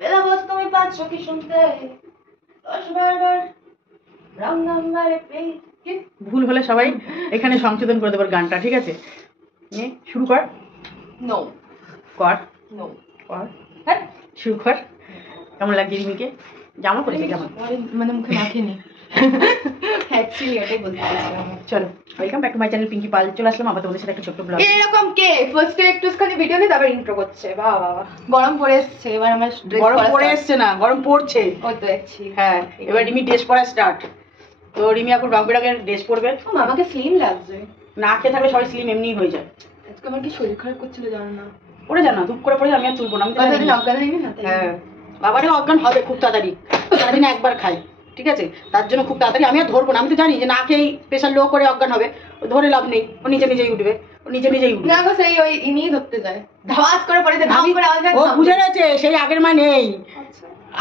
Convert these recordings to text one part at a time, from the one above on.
বেলা বস তুমি পাচ্ছ কি শুনতে 10 বার রং নাম্বারে ভুল হলে সবাই এখানে সংশোধন করে দেবার গানটা, ঠিক আছে? শুরু কর। নো কর, নো কর, হ্যাঁ শুরু কর। কেমন লাগছে রিমিকে? জামা পরেছে কেমন? মানে মুখে মাখেনি। অ্যাকচুয়ালি এটাই বলতে চাইছিলাম। চলো, welcome back to my channel Pinki Pal. চলে আসলাম আবার তোমাদের সাথে একটা ছোট্ট ব্লগ। এরকম কে ফার্স্টে একটুখানি ভিডিও নিয়ে তারপর ইন্ট্রো করছে। বাহ বাহ, গরম পড়ে এসেছে। এবার আমার ড্রেস গরম পড়ে এসেছে না, গরম পড়ছে। ওই তো দেখছি। হ্যাঁ, এবার রিমি ড্রেস পরা স্টার্ট। তো রিমি এখন রং বেরঙের ড্রেস পরবে। আমাকে স্লিম লাগছে। না খেয়ে থাকলে সবাই স্লিম এমনিই হয়ে যায়। আজকে আমার কি শরীর খারাপ করছিল জানো না? পড়ে জানো, ধূপ করে পড়ে আমি আর তুলবো না। আমি তো অজ্ঞান হইনি না। হ্যাঁ, বাবারে অজ্ঞান হবে খুব তাড়াতাড়ি। সারাদিনে একবার খাই, ঠিক আছে? তার জন্য খুব তাড়াতাড়ি আমি আর ধরবো না। আমি তো জানি যে না খেয়ে প্রেশার লো করে অজ্ঞান হবে, ধরে লাভ নেই। ও নিজে নিজেই উঠবে, ও নিজে নিজেই উঠবে। না গো, সেই ওই ইনিই ধরতে যায়, ধাওয়াজ করে পড়ে যায়, ধাম করে আওয়াজ হয়। ও বুঝে গেছে, সেই আগের মা নেই।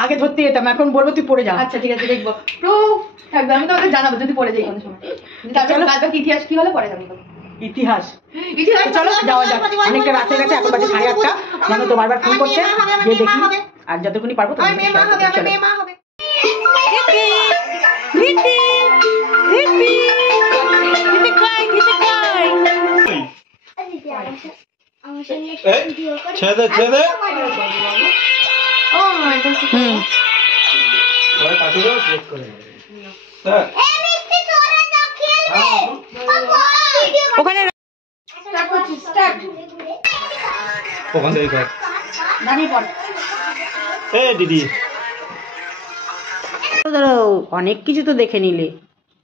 আগে ধরতে যেতাম, এখন বলবো তুই পড়ে যা। আচ্ছা ঠিক আছে, দেখবো, প্রুফ থাকবে। আমি তোমাকে জানাবো যদি পড়ে যাই কোনো সময়। তারপরে কালকে ইতিহাস কি হলো পরে জানাবো। ইতিহাস চলো যাওয়া যাক, অনেকটা রাত হয়ে গেছে, এখন বাজে 8:30। জানো তো বারবার ফোন করছে, গিয়ে দেখি। আর যতক্ষণই পারবো চলো। ওখানে ওখান থেকে কর দাঁড়িয়ে পড়। এই দিদি দাঁড়াও, অনেক কিছু তো দেখে নিলে,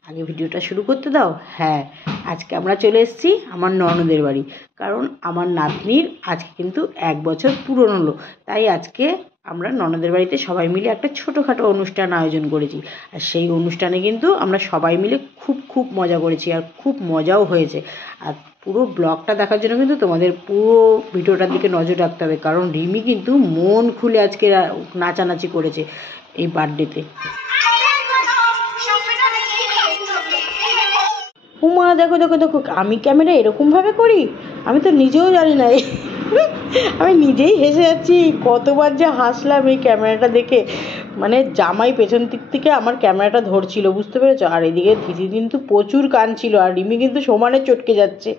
আগে ভিডিওটা শুরু করতে দাও। হ্যাঁ, আজকে আমরা চলে এসেছি আমার ননদের বাড়ি, কারণ আমার নাতনির আজকে কিন্তু 1 বছর পূরণ হলো। তাই আজকে আমরা ননদের বাড়িতে সবাই মিলে একটা ছোটোখাটো অনুষ্ঠান আয়োজন করেছি। আর সেই অনুষ্ঠানে কিন্তু আমরা সবাই মিলে খুব মজা করেছি, আর খুব মজাও হয়েছে। আর পুরো ব্লগটা দেখার জন্য কিন্তু তোমাদের পুরো ভিডিওটার দিকে নজর রাখতে হবে, কারণ রিমি কিন্তু মন খুলে আজকে নাচানাচি করেছে এই বার্থডেতে। উমা দেখো দেখো দেখো, আমি ক্যামেরা এরকমভাবে করি, আমি তো নিজেও জানি না। আমি নিজেই হেসে যাচ্ছি, কতবার যে হাসলাম এই ক্যামেরাটা দেখে। মানে জামাই পেছন দিক থেকে আমার ক্যামেরাটা ধরছিল, বুঝতে পেরেছো? আর এদিকে দিদি কিন্তু প্রচুর কাঁদছিল, আর রিমি কিন্তু সমানে চটকে যাচ্ছে।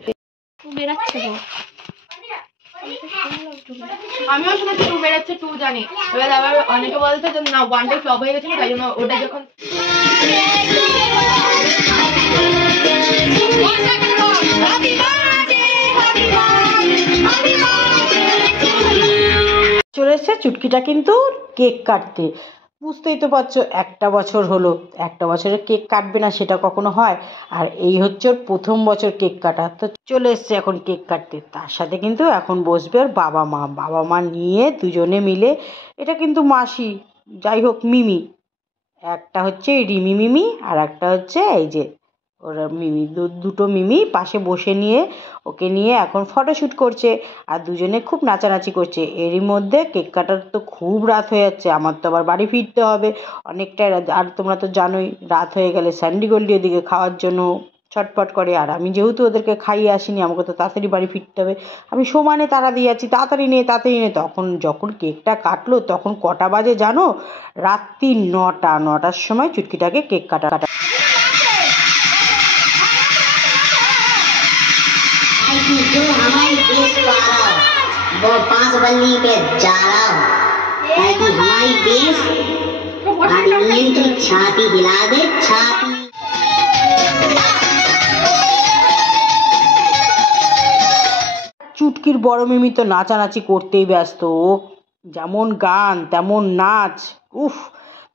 আমিও শুনেছি 2 বেরোচ্ছে, 2 জানি। এবার আবার অনেকে বলতো যে না 1টা ফ্লপ হয়ে গেছিল, তাই জন্য ওটা যখন চলে এসছে চুটকিটা কিন্তু কেক কাটতে। বুঝতেই তো পারছো, 1টা বছর হলো, 1টা বছরে কেক কাটবে না সেটা কখনো হয়? আর এই হচ্ছে ওর প্রথম বছর কেক কাটা। তো চলে এসছে এখন কেক কাটতে, তার সাথে কিন্তু এখন বসবে ওর বাবা মা নিয়ে দুজনে মিলে। এটা কিন্তু মাসি, যাই হোক মিমি, একটা হচ্ছে রিমি মিমি আর একটা হচ্ছে এই যে ওরা মিমি, দুটো মিমি পাশে বসে নিয়ে ওকে নিয়ে এখন ফটোশ্যুট করছে। আর দুজনে খুব নাচানাচি করছে। এরই মধ্যে কেক কাটার তো খুব রাত হয়ে যাচ্ছে, আমার তো আবার বাড়ি ফিরতে হবে অনেকটাই রাত। আর তোমরা তো জানোই রাত হয়ে গেলে স্যান্ডি গোল্ডি ওদিকে খাওয়ার জন্য ছটফট করে। আর আমি যেহেতু ওদেরকে খাইয়ে আসিনি, আমাকে তো তাড়াতাড়ি বাড়ি ফিরতে হবে। আমি সমানে তাড়া দিয়ে যাচ্ছি, তাড়াতাড়ি নে। তখন যখন কেকটা কাটলো তখন কটা বাজে জানো? রাত্রি 9টার সময় চুটকিটাকে কেক কাটা। जो हमारी देश का वो 5 बल्ली पे जा रहा ताकि हमारी देश इंडियन की छाती हिला दे, छाती। চুটকির বড় মিমি তো নাচানাচি করতেই ব্যস্ত, ও যেমন গান তেমন নাচ, উফ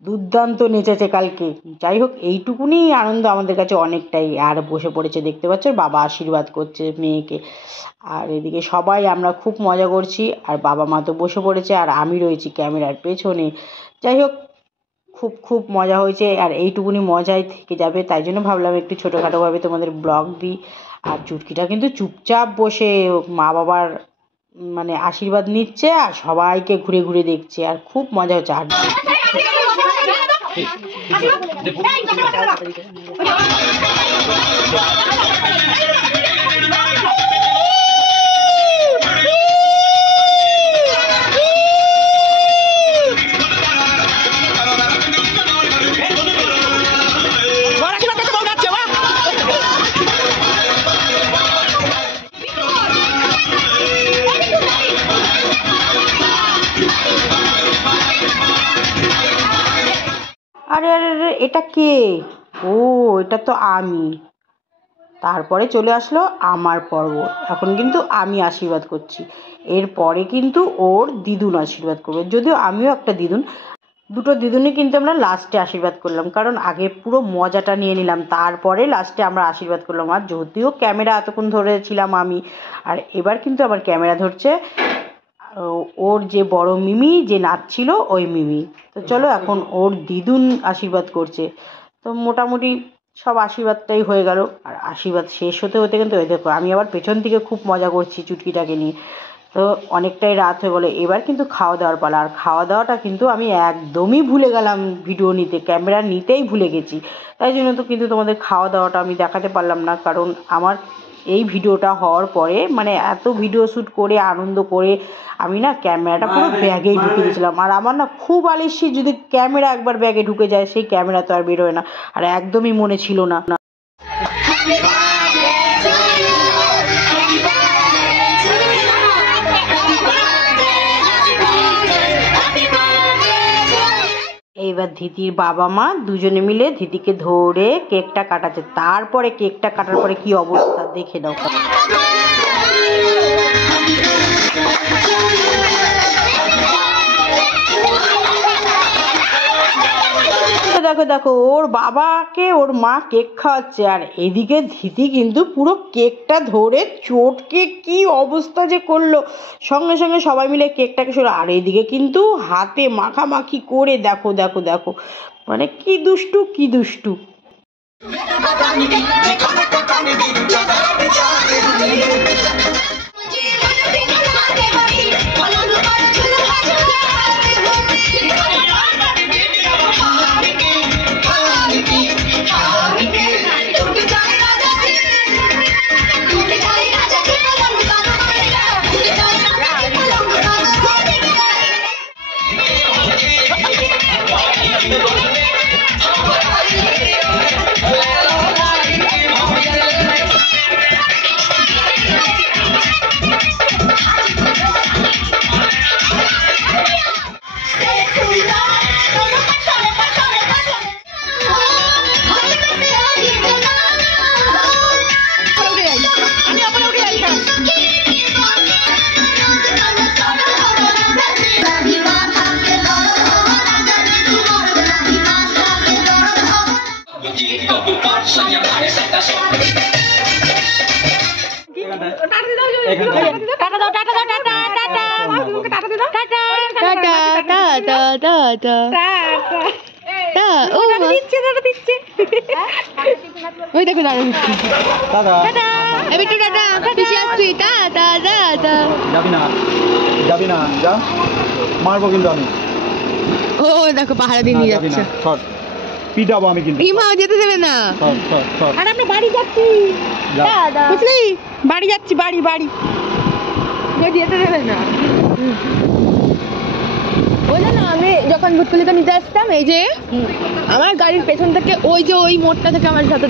দুর্দান্ত নেচেছে কালকে। যাই হোক, এইটুকুনি আনন্দ আমাদের কাছে অনেকটাই। আর বসে পড়েছে, দেখতে পাচ্ছ বাবা আশীর্বাদ করছে মেয়েকে। আর এদিকে সবাই আমরা খুব মজা করছি, আর বাবা মা তো বসে পড়েছে, আর আমি রয়েছি ক্যামেরার পেছনে। যাই হোক, খুব মজা হয়েছে, আর এইটুকুনি মজাই থেকে যাবে। তাই জন্য ভাবলাম একটু ছোটোখাটোভাবে তোমাদের ব্লগ দিই। আর চুটকিটা কিন্তু চুপচাপ বসে মা বাবার মানে আশীর্বাদ নিচ্ছে, আর সবাইকে ঘুরে ঘুরে দেখছে, আর খুব মজা হচ্ছে। আর এটা কে? ও এটা তো আমি। তারপরে চলে আসলো আমার পর্ব। এখন কিন্তু আমি আশীর্বাদ করছি, এরপরে কিন্তু ওর দিদুন আশীর্বাদ করবে। যদিও আমিও একটা দিদুন, দুটো দিদুনই কিন্তু আমরা লাস্টে আশীর্বাদ করলাম, কারণ আগে পুরো মজাটা নিয়ে নিলাম, তারপরে লাস্টে আমরা আশীর্বাদ করলাম। আর যদিও ক্যামেরা এতক্ষণ ধরেছিলাম আমি, আর এবার কিন্তু আবার ক্যামেরা ধরছে ওর যে বড় মিমি যে নাচছিল ওই মিমি। তো চলো এখন ওর দিদুন আশীর্বাদ করছে। তো মোটামুটি সব আশীর্বাদটাই হয়ে গেল। আর আশীর্বাদ শেষ হতে হতে কিন্তু ওই দেখো আমি আবার পেছন থেকে খুব মজা করছি চুটকিটাকে নিয়ে। তো অনেকটাই রাত হয়ে গেলো, এবার কিন্তু খাওয়া দাওয়ার পালা। আর খাওয়া দাওয়াটা কিন্তু আমি একদমই ভুলে গেলাম ভিডিও নিতে, ক্যামেরা নিতেই ভুলে গেছি। তাই জন্য তো কিন্তু তোমাদের খাওয়া দাওয়াটা আমি দেখাতে পারলাম না, কারণ আমার এই ভিডিওটা হওয়ার পরে মানে এত ভিডিও শ্যুট করে আনন্দ করে আমি না ক্যামেরাটা পুরো ব্যাগেই ঢুকে দিয়েছিলাম। আর আমার না খুব আলিস্যি, যদি ক্যামেরা একবার ব্যাগে ঢুকে যায় সেই ক্যামেরা তো আর বেরোয় না, আর একদমই মনে ছিল না। এইবার ধিতির বাবা মা দুজনে মিলে ধিতিকে ধরে কেকটা কাটাচ্ছে। তারপরে কেকটা কাটার পরে কি অবস্থা দেখে দাও। দেখো দেখো ওর বাবাকে ওর মা কেক খাওয়াচ্ছে, আর এদিকে ধিতি কিন্তু পুরো কেকটা ধরে চটকে কি অবস্থা যে করলো। সঙ্গে সঙ্গে সবাই মিলে কেকটাকে সরে, আর এদিকে কিন্তু হাতে মাখামাখি করে দেখো দেখো দেখো মানে কি দুষ্টু কি দুষ্টু। ওই দেখো দাদা দিচ্ছে, যাবি না যা মারবো কিন্তু আমি। ও দেখো পাহাড়ে দিয়ে নিয়ে যাচ্ছে, পিটাবো আমি কিন্তু। ইমা যেতে দেবে না। আর আমরা বাড়ি যাচ্ছি, বুঝলি বাড়ি যাচ্ছি, বাড়ি বাড়ি যেতে দেবে না। ওই না আমি যখন ভুতকুলিকে নিতে আসতাম, এই যে আমার গাড়ির পেছন থেকে ওই যে ওই মোড়টা থেকে আমার সাথে